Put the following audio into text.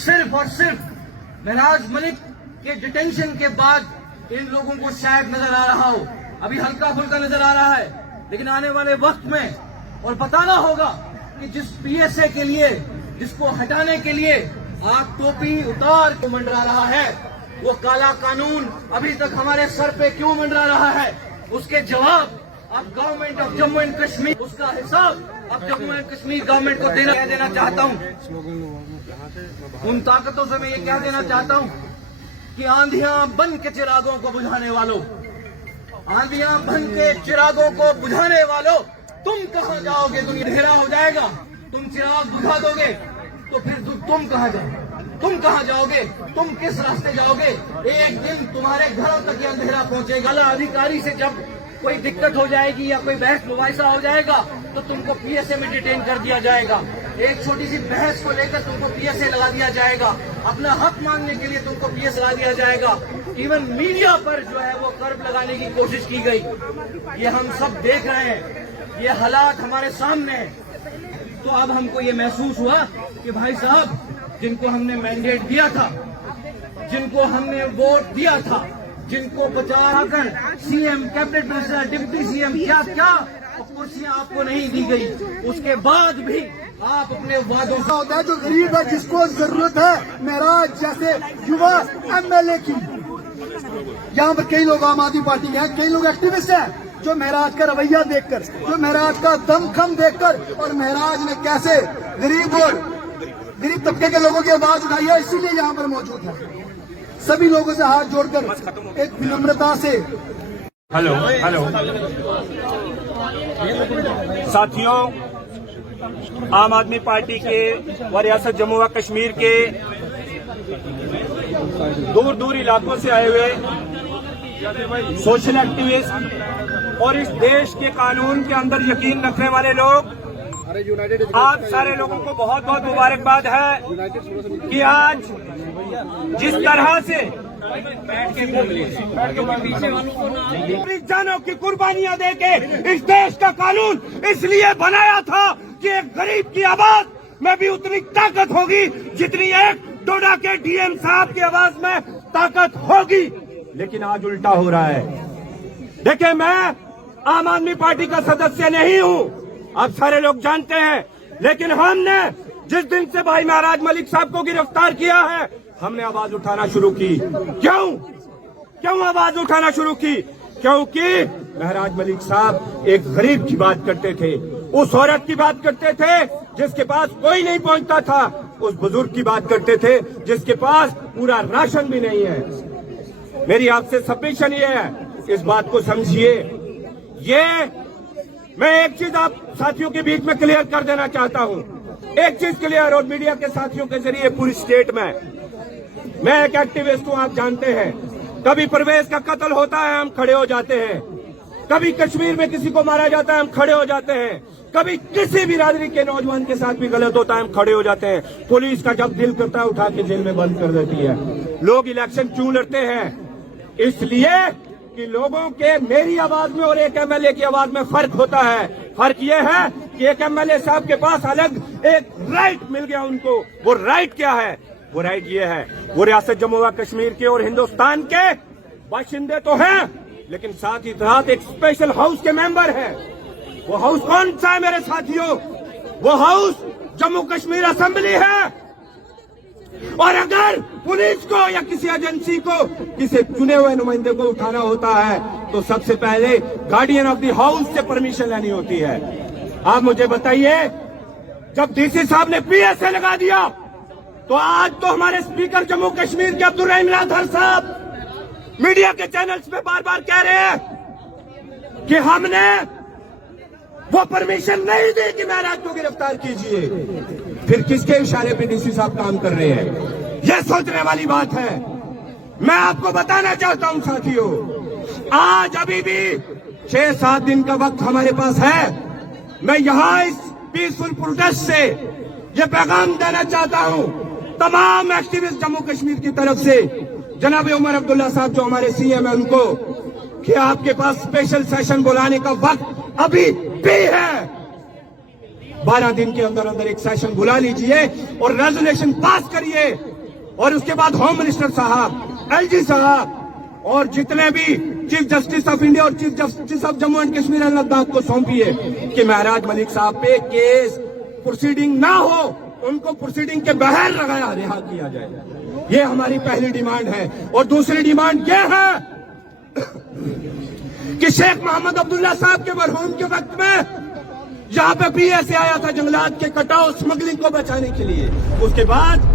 صرف اور صرف महराज मलिक के डिटेंशन के बाद इन लोगों को शायद नजर आ रहा हो, अभी हल्का फुल्का नजर आ रहा है, लेकिन आने वाले वक्त में और बताना होगा कि जिस पीएसए के लिए, जिसको हटाने के लिए आप टोपी उतार को मंडरा रहा है, वो काला कानून अभी तक हमारे सर पे क्यों मंडरा रहा है, उसके जवाब अब government of Jammu and Kashmir, उसका हिसाब अब जम्मू एंड कश्मीर गवर्नमेंट को देना चाहता हूँ। उन ताकतों से मैं ये क्या देना चाहता हूँ कि आंधियां बन के चिरागों को बुझाने वालों, आंधियां बन के चिरागों को बुझाने वालों, तुम कहां जाओगे? तुम अंधेरा हो जाएगा, तुम चिराग बुझा दोगे तो फिर तुम कहां जाओगे? तुम कहां जाओगे? तुम किस रास्ते जाओगे? एक दिन तुम्हारे घरों तक ये अंधेरा पहुंचेगा। अधिकारी से जब कोई दिक्कत हो जाएगी या कोई बहस मुबाहिसा हो जाएगा तो तुमको पीएसए में डिटेन कर दिया जाएगा। एक छोटी सी बहस को लेकर तुमको पीएसए लगा दिया जाएगा। अपना हक मांगने के लिए तुमको पीएस लगा दिया जाएगा। इवन मीडिया पर जो है वो कर्ब लगाने की कोशिश की गई। ये हम सब देख रहे हैं, ये हालात हमारे सामने हैं। तो अब हमको ये महसूस हुआ कि भाई साहब, जिनको हमने मैंडेट दिया था, जिनको हमने वोट दिया था, जिनको बचाकर CM, cabinet minister, deputy CM, क्या क्या कुर्सियां आपको नहीं दी गई, उसके बाद भी आप अपने वादों से होता है। जो गरीब है, जिसको जरूरत है महराज जैसे युवा एमएलए की, यहाँ पर कई लोग आम आदमी पार्टी के हैं, कई लोग एक्टिविस्ट हैं, जो महराज का रवैया देखकर, जो महराज का दमखम देखकर, और महराज ने कैसे गरीब तबके के लोगों की आवाज उठाई है, इसीलिए यहाँ पर मौजूद है। सभी लोगों से हाथ जोड़कर एक विनम्रता से हेलो साथियों, आम आदमी पार्टी के व रियासत जम्मू व कश्मीर के दूर दूर इलाकों से आए हुए सोशल एक्टिविस्ट और इस देश के कानून के अंदर यकीन रखने वाले लोग, आप सारे लोगों को बहुत बहुत मुबारकबाद है कि आज जिस तरह से अपनी जानों की कुर्बानियां देके इस देश का कानून इसलिए बनाया था कि एक गरीब की आवाज में भी उतनी ताकत होगी जितनी एक डोडा के डीएम साहब की आवाज में ताकत होगी। लेकिन आज उल्टा हो रहा है। देखिए, मैं आम आदमी पार्टी का सदस्य नहीं हूं, आप सारे लोग जानते हैं, लेकिन हमने जिस दिन से भाई महराज मलिक साहब को गिरफ्तार किया है, हमने आवाज उठाना शुरू की। क्यों आवाज उठाना शुरू की? क्योंकि महराज मलिक साहब एक गरीब की बात करते थे, उस औरत की बात करते थे जिसके पास कोई नहीं पहुंचता था, उस बुजुर्ग की बात करते थे जिसके पास पूरा राशन भी नहीं है। मेरी आपसे सबमिशन ये है, इस बात को समझिए। ये मैं एक चीज आप साथियों के बीच में क्लियर कर देना चाहता हूं, एक चीज क्लियर, और मीडिया के साथियों के जरिए पूरी स्टेट में, मैं एक एक्टिविस्ट हूं, आप जानते हैं। कभी परवेज का कत्ल होता है, हम खड़े हो जाते हैं। कभी कश्मीर में किसी को मारा जाता है, हम खड़े हो जाते हैं। कभी किसी बिरादरी के नौजवान के साथ भी गलत होता है, हम खड़े हो जाते हैं। पुलिस का जब दिल करता है उठा के जेल में बंद कर देती है। लोग इलेक्शन क्यों लड़ते हैं? इसलिए कि लोगों के मेरी आवाज में और एक एमएलए की आवाज में फर्क होता है। फर्क ये है कि एक एमएलए साहब के पास अलग एक राइट मिल गया उनको। वो राइट क्या है? वो राइट ये है, वो रियासत जम्मू व कश्मीर के और हिंदुस्तान के बाशिंदे तो हैं, लेकिन साथ ही साथ एक स्पेशल हाउस के मेंबर हैं। वो हाउस कौन सा है मेरे साथियों? वो हाउस जम्मू कश्मीर असेंबली है। और अगर पुलिस को या किसी एजेंसी को किसी चुने हुए नुमाइंदे को उठाना होता है तो सबसे पहले गार्डियन ऑफ द हाउस से परमिशन लेनी होती है। आप मुझे बताइए, जब डीसी साहब ने पीएसए लगा दिया तो आज तो हमारे स्पीकर जम्मू कश्मीर के अब्दुल रहीम लाधर साहब मीडिया के चैनल्स पे बार बार कह रहे हैं कि हमने वो परमिशन नहीं दी कि महराज को गिरफ्तार कीजिए। फिर किसके इशारे पे डीसी साहब काम कर रहे हैं? यह सोचने वाली बात है। मैं आपको बताना चाहता हूं साथियों, आज अभी भी 6-7 दिन का वक्त हमारे पास है। मैं यहां इस पीसफुल प्रोटेस्ट से ये पैगाम देना चाहता हूं तमाम एक्टिविस्ट जम्मू कश्मीर की तरफ से, जनाब उमर अब्दुल्ला साहब जो हमारे सीएम है उनको, कि आपके पास स्पेशल सेशन बुलाने का वक्त अभी भी है। 12 दिन के अंदर अंदर एक सेशन बुला लीजिए और रेजोल्यूशन पास करिए اور اس کے بعد ہوم منسٹر صاحب، ایل جی صاحب اور جتنے بھی چیف جسٹس آف انڈیا اور chief justice of Jammu and Kashmir and Ladakh کو سونپیے کہ مہراج ملک صاحب پہ کیس پروسیڈنگ نہ ہو، ان کو پروسیڈنگ کے بغیر رہا کیا جائے. یہ ہماری پہلی ڈیمانڈ ہے. اور دوسری ڈیمانڈ یہ ہے کہ شیخ محمد عبداللہ صاحب کے مرحوم کے وقت میں یہاں پہ پی ایس اے آیا تھا جنگلات کے کٹاؤ اسمگلنگ کو بچانے کے لیے. اس کے بعد